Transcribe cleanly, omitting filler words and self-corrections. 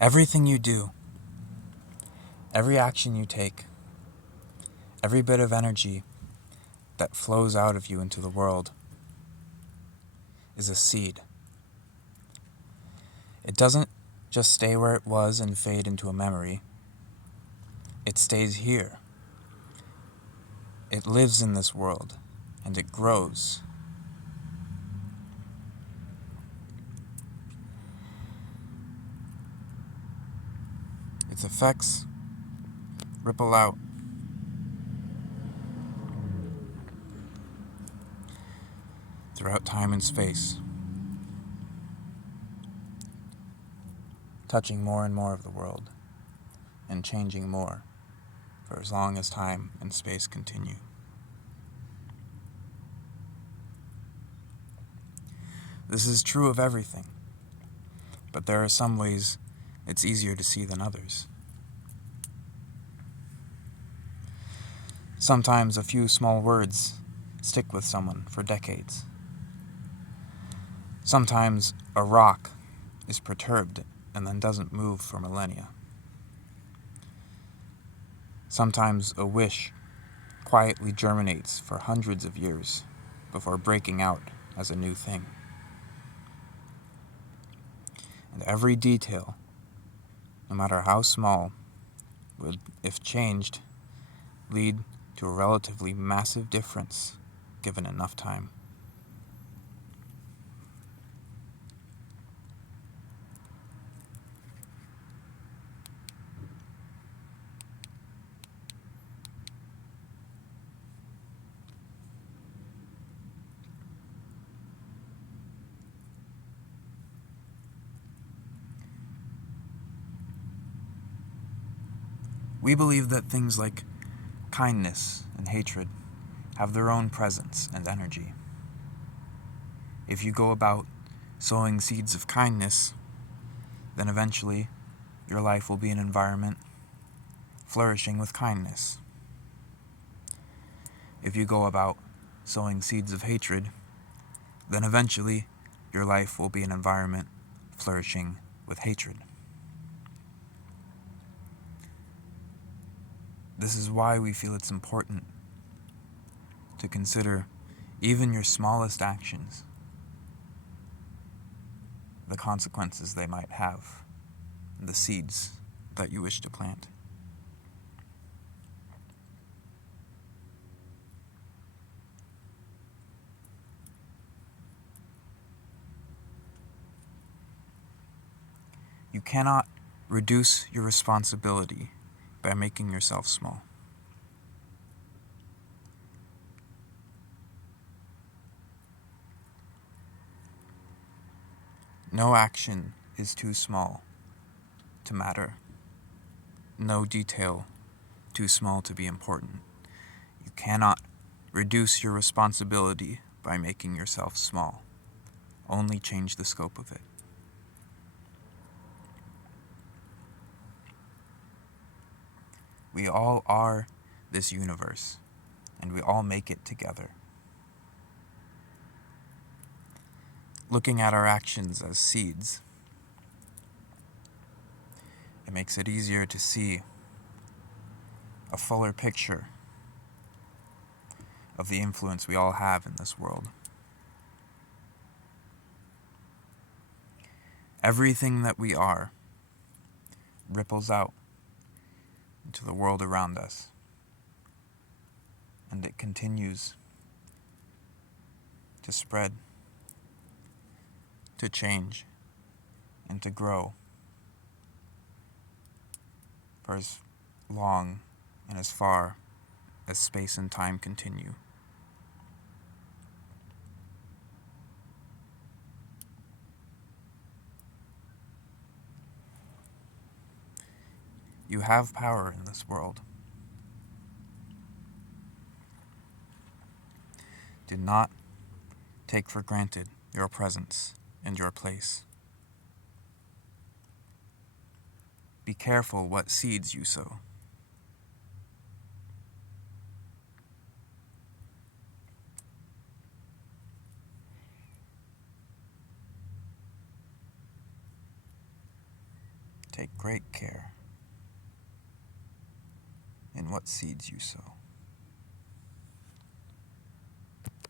Everything you do, every action you take, every bit of energy that flows out of you into the world is a seed. It doesn't just stay where it was and fade into a memory. It stays here. It lives in this world, and it grows. Its effects ripple out throughout time and space, touching more and more of the world, and changing more for as long as time and space continue. This is true of everything, but there are some ways it's easier to see than others. Sometimes a few small words stick with someone for decades. Sometimes a rock is perturbed and then doesn't move for millennia. Sometimes a wish quietly germinates for hundreds of years before breaking out as a new thing. And every detail, no matter how small, would, if changed, lead to a relatively massive difference given enough time. We believe that things like kindness and hatred have their own presence and energy. If you go about sowing seeds of kindness, then eventually your life will be an environment flourishing with kindness. If you go about sowing seeds of hatred, then eventually your life will be an environment flourishing with hatred. This is why we feel it's important to consider even your smallest actions, the consequences they might have, the seeds that you wish to plant. You cannot reduce your responsibility by making yourself small. No action is too small to matter. No detail too small to be important. You cannot reduce your responsibility by making yourself small. Only change the scope of it. We all are this universe, and we all make it together. Looking at our actions as seeds, it makes it easier to see a fuller picture of the influence we all have in this world. Everything that we are ripples out into the world around us, and it continues to spread, to change, and to grow for as long and as far as space and time continue. You have power in this world. Do not take for granted your presence and your place. Be careful what seeds you sow. Take great care in what seeds you sow.